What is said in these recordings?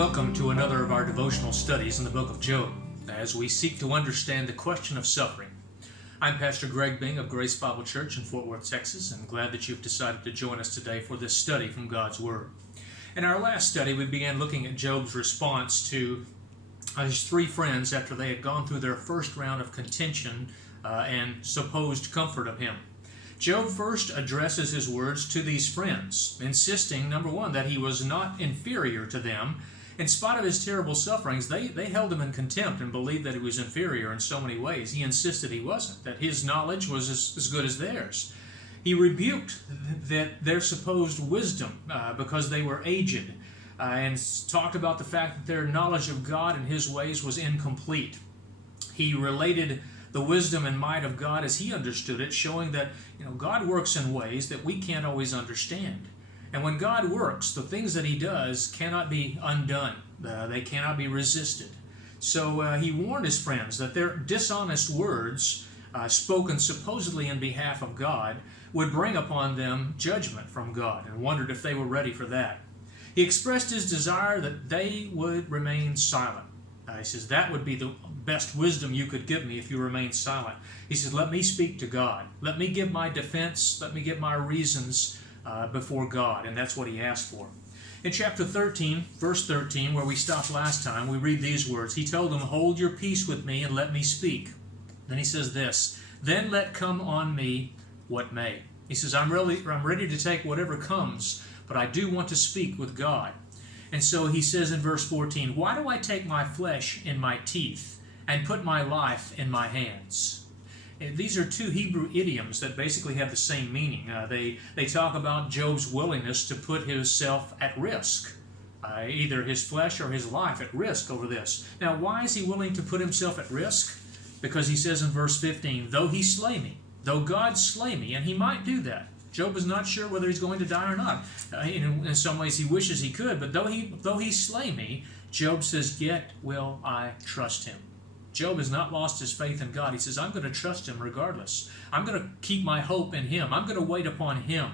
Welcome to another of our devotional studies in the book of Job, as we seek to understand the question of suffering. I'm Pastor Greg Bing of Grace Bible Church in Fort Worth, Texas, and glad that you've decided to join us today for this study from God's Word. In our last study, we began looking at Job's response to his three friends after they had gone through their first round of contention and supposed comfort of him. Job first addresses his words to these friends, insisting, number one, that he was not inferior to them. In spite of his terrible sufferings, they held him in contempt and believed that he was inferior in so many ways. He insisted he wasn't, that his knowledge was as good as theirs. He rebuked their supposed wisdom because they were aged, and talked about the fact that their knowledge of God and His ways was incomplete. He related the wisdom and might of God as he understood it, showing that God works in ways that we can't always understand. And when God works, the things that He does cannot be undone. They cannot be resisted. So he warned his friends that their dishonest words, spoken supposedly in behalf of God, would bring upon them judgment from God, and wondered if they were ready for that. He expressed his desire that they would remain silent. He says, that would be the best wisdom you could give me if you remain silent. He says, let me speak to God. Let me give my defense. Let me give my reasons before God. And that's what he asked for. In chapter 13, verse 13, where we stopped last time, we read these words. He told them, hold your peace with me and let me speak. Then he says this, then let come on me what may. He says, I'm ready to take whatever comes, but I do want to speak with God. And so he says in verse 14, why do I take my flesh in my teeth and put my life in my hands? And these are two Hebrew idioms that basically have the same meaning. They talk about Job's willingness to put himself at risk, either his flesh or his life at risk over this. Now, why is he willing to put himself at risk? Because he says in verse 15, though he slay me, though God slay me, and he might do that. Job is not sure whether he's going to die or not. In some ways he wishes he could, but though he slay me, Job says, yet will I trust him. Job has not lost his faith in God. He says, I'm going to trust him regardless. I'm going to keep my hope in him. I'm going to wait upon him.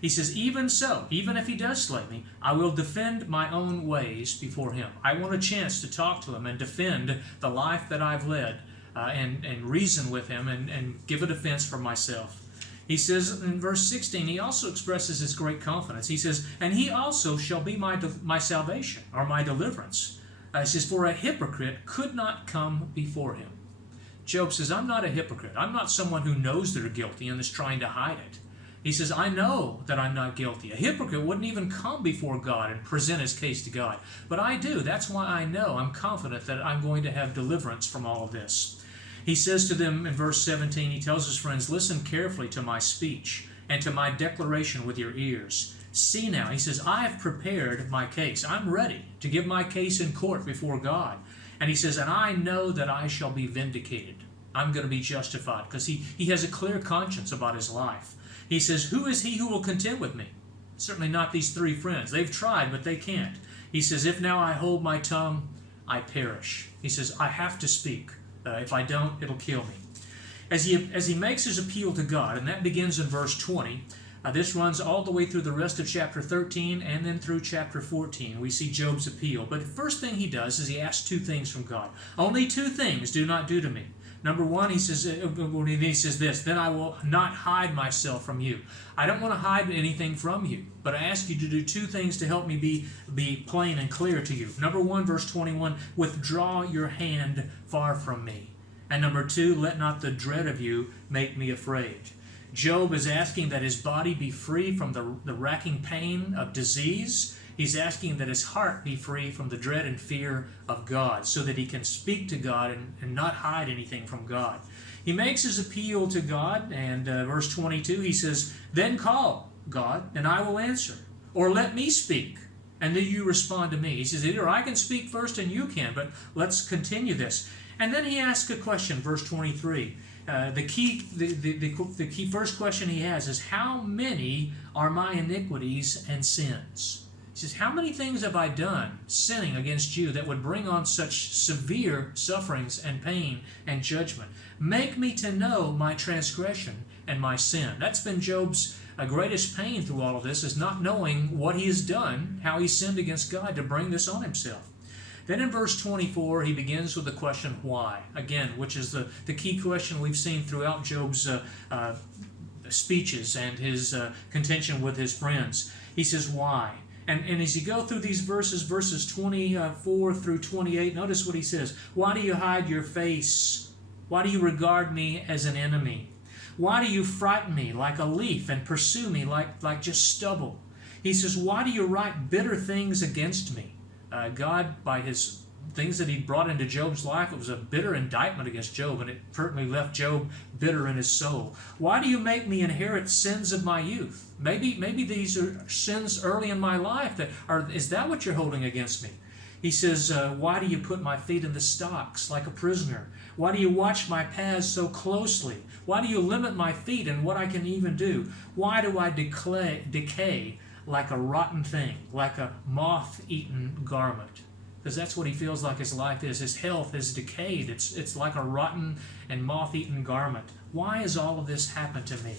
He says, even so, even if he does slay me, I will defend my own ways before him. I want a chance to talk to him and defend the life that I've led and reason with him and give a defense for myself. He says in verse 16, he also expresses his great confidence. He says, and he also shall be my salvation, or my deliverance. He says, for a hypocrite could not come before him. Job says, I'm not a hypocrite. I'm not someone who knows they're guilty and is trying to hide it. He says, I know that I'm not guilty. A hypocrite wouldn't even come before God and present his case to God. But I do. That's why I know. I'm confident that I'm going to have deliverance from all of this. He says to them in verse 17, he tells his friends, listen carefully to my speech and to my declaration with your ears. See now, he says, I have prepared my case. I'm ready to give my case in court before God. And he says, and I know that I shall be vindicated. I'm going to be justified, because he has a clear conscience about his life. He says, who is he who will contend with me? Certainly not these three friends. They've tried, but they can't. He says, if now I hold my tongue, I perish. He says, I have to speak. If I don't, it'll kill me. As he makes his appeal to God, and that begins in verse 20, this runs all the way through the rest of chapter 13 and then through chapter 14. We see Job's appeal. But the first thing he does is he asks two things from God. Only two things do not do to me. Number one, he says this, then I will not hide myself from you. I don't want to hide anything from you, but I ask you to do two things to help me be plain and clear to you. Number one, verse 21, withdraw your hand far from me. And number two, let not the dread of you make me afraid. Job is asking that his body be free from the racking pain of disease. He's asking that his heart be free from the dread and fear of God, so that he can speak to God and not hide anything from God. He makes his appeal to God, and verse 22, he says, then call, God, and I will answer. Or let me speak, and then you respond to me. He says, either I can speak first and you can, but let's continue this. And then he asks a question, verse 23. The key first question he has is, how many are my iniquities and sins? He says, how many things have I done sinning against you that would bring on such severe sufferings and pain and judgment? Make me to know my transgression and my sin. That's been Job's greatest pain through all of this, is not knowing what he has done, how he sinned against God to bring this on himself. Then in verse 24, he begins with the question, why? Again, which is the key question we've seen throughout Job's speeches and his contention with his friends. He says, why? And as you go through these verses 24 through 28, notice what he says. Why do you hide your face? Why do you regard me as an enemy? Why do you frighten me like a leaf and pursue me like just stubble? He says, why do you write bitter things against me? God, by his things that he brought into Job's life, it was a bitter indictment against Job, and it certainly left Job bitter in his soul. Why do you make me inherit sins of my youth? Maybe these are sins early in my life. Is that what you're holding against me? He says, why do you put my feet in the stocks like a prisoner? Why do you watch my paths so closely? Why do you limit my feet and what I can even do? Why do I decay like a rotten thing, like a moth-eaten garment? Because that's what he feels like his life is. His health is decayed. It's like a rotten and moth-eaten garment. Why has all of this happened to me?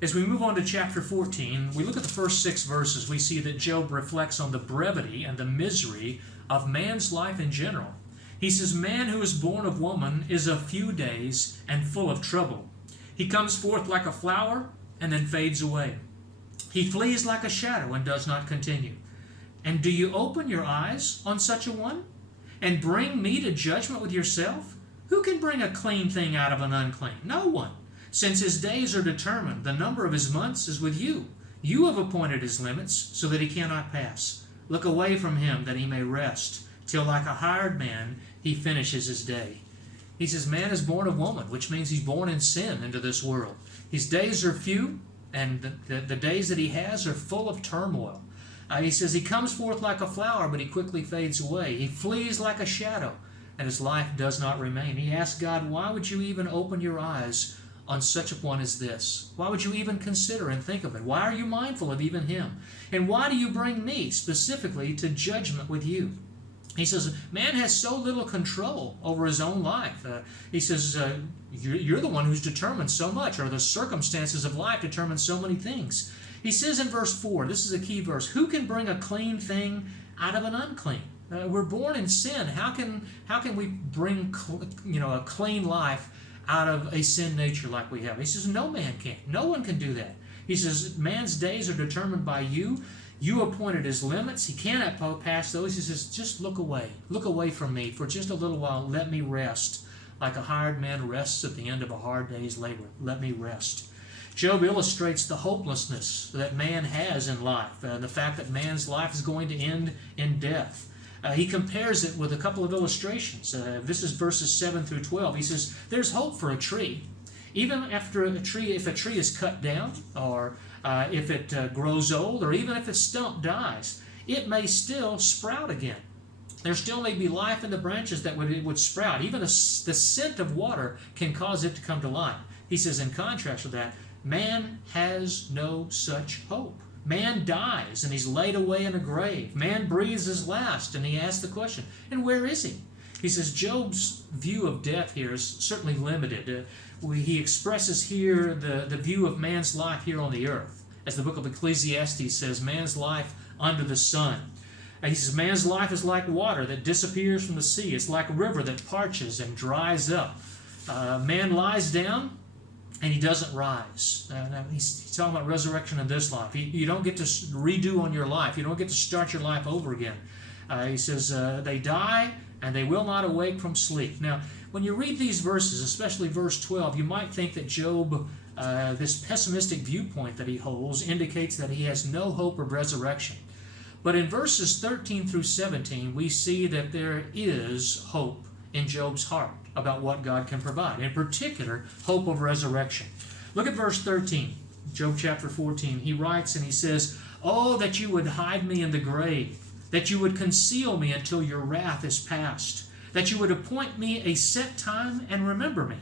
As we move on to chapter 14, we look at the first 6 verses. We see that Job reflects on the brevity and the misery of man's life in general. He says, man who is born of woman is of few days and full of trouble. He comes forth like a flower and then fades away. He flees like a shadow and does not continue. And do you open your eyes on such a one, and bring me to judgment with yourself? Who can bring a clean thing out of an unclean? No one. Since his days are determined, the number of his months is with you. You have appointed his limits, so that he cannot pass. Look away from him, that he may rest, till like a hired man he finishes his day. He says, man is born of woman, which means he's born in sin into this world. His days are few, and the days that he has are full of turmoil. He says he comes forth like a flower, but he quickly fades away. He flees like a shadow, and his life does not remain. He asks God, why would you even open your eyes on such a one as this? Why would you even consider and think of it? Why are you mindful of even him? And why do you bring me specifically to judgment with you? He says, man has so little control over his own life. He says, you're the one who's determined so much, or the circumstances of life determine so many things. He says in verse 4, this is a key verse, who can bring a clean thing out of an unclean? We're born in sin. How can we bring a clean life out of a sin nature like we have? He says, no man can. No one can do that. He says, man's days are determined by you. You appointed his limits. He cannot pass those. He says, just look away. Look away from me for just a little while. Let me rest. Like a hired man rests at the end of a hard day's labor. Let me rest. Job illustrates the hopelessness that man has in life, the fact that man's life is going to end in death. He compares it with a couple of illustrations. This is verses 7 through 12. He says, there's hope for a tree. Even after if a tree is cut down, or if it grows old, or even if its stump dies, it may still sprout again. There still may be life in the branches that it would sprout. Even the scent of water can cause it to come to life. He says, in contrast with that, man has no such hope. Man dies and he's laid away in a grave. Man breathes his last, and he asks the question, and where is he? He says Job's view of death here is certainly limited. He expresses here the view of man's life here on the earth. As the book of Ecclesiastes says, man's life under the sun. He says man's life is like water that disappears from the sea. It's like a river that parches and dries up. Man lies down and he doesn't rise. Now he's talking about resurrection in this life. You don't get to redo on your life. You don't get to start your life over again. He says they die and they will not awake from sleep. Now, when you read these verses, especially verse 12, you might think that Job, this pessimistic viewpoint that he holds, indicates that he has no hope of resurrection. But in verses 13 through 17, we see that there is hope in Job's heart about what God can provide. In particular, hope of resurrection. Look at verse 13, Job chapter 14. He writes and he says, "Oh, that you would hide me in the grave, that you would conceal me until your wrath is past, that you would appoint me a set time and remember me.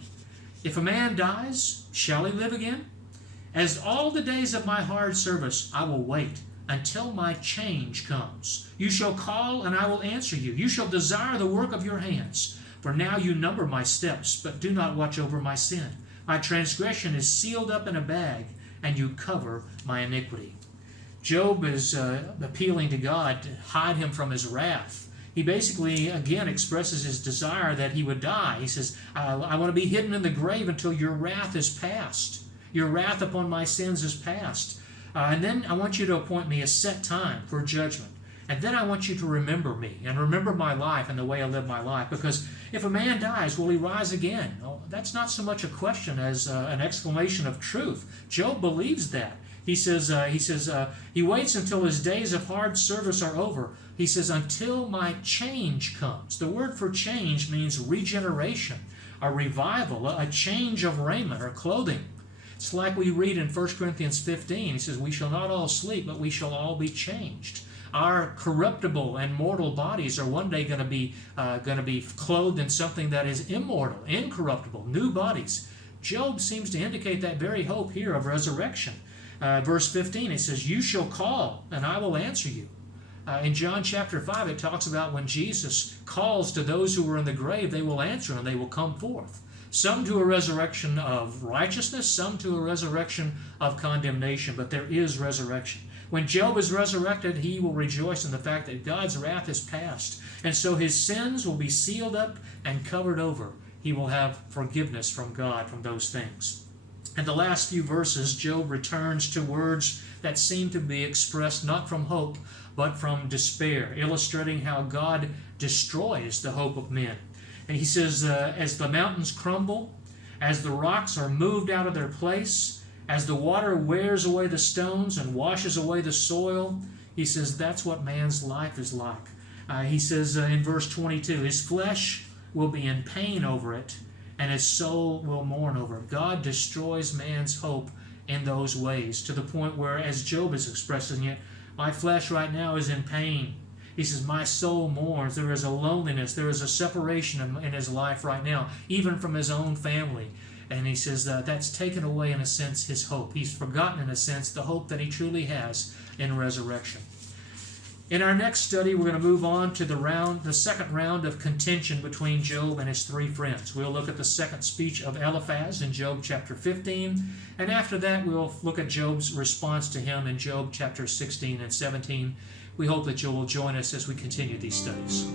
If a man dies, shall he live again? As all the days of my hard service, I will wait until my change comes. You shall call, and I will answer you. You shall desire the work of your hands. For now you number my steps, but do not watch over my sin. My transgression is sealed up in a bag, and you cover my iniquity." Job is appealing to God to hide him from his wrath. he basically, again, expresses his desire that he would die. He says, I want to be hidden in the grave until your wrath is past. Your wrath upon my sins is past. And then I want you to appoint me a set time for judgment. And then I want you to remember me and remember my life and the way I live my life. Because if a man dies, will he rise again? Oh, that's not so much a question as an exclamation of truth. Job believes that. He says, he waits until his days of hard service are over. He says, until my change comes. The word for change means regeneration, a revival, a change of raiment or clothing. It's like we read in 1 Corinthians 15. He says, we shall not all sleep, but we shall all be changed. Our corruptible and mortal bodies are one day going to be clothed in something that is immortal, incorruptible, new bodies. Job seems to indicate that very hope here of resurrection. Verse 15, it says, you shall call, and I will answer you. In John chapter 5, it talks about when Jesus calls to those who are in the grave, they will answer and they will come forth. Some to a resurrection of righteousness, some to a resurrection of condemnation, but there is resurrection. When Job is resurrected, he will rejoice in the fact that God's wrath is past, and so his sins will be sealed up and covered over. He will have forgiveness from God from those things. In the last few verses, Job returns to words that seem to be expressed not from hope, but from despair, illustrating how God destroys the hope of men. And he says, as the mountains crumble, as the rocks are moved out of their place, as the water wears away the stones and washes away the soil, he says that's what man's life is like. He says in verse 22, his flesh will be in pain over it, and his soul will mourn over it. God destroys man's hope in those ways, to the point where, as Job is expressing it, my flesh right now is in pain. He says, my soul mourns. There is a loneliness. There is a separation in his life right now, even from his own family. And he says that's taken away, in a sense, his hope. He's forgotten, in a sense, the hope that he truly has in resurrection. In our next study, we're going to move on to the second round of contention between Job and his three friends. We'll look at the second speech of Eliphaz in Job chapter 15, and after that we'll look at Job's response to him in Job chapter 16 and 17. We hope that you will join us as we continue these studies.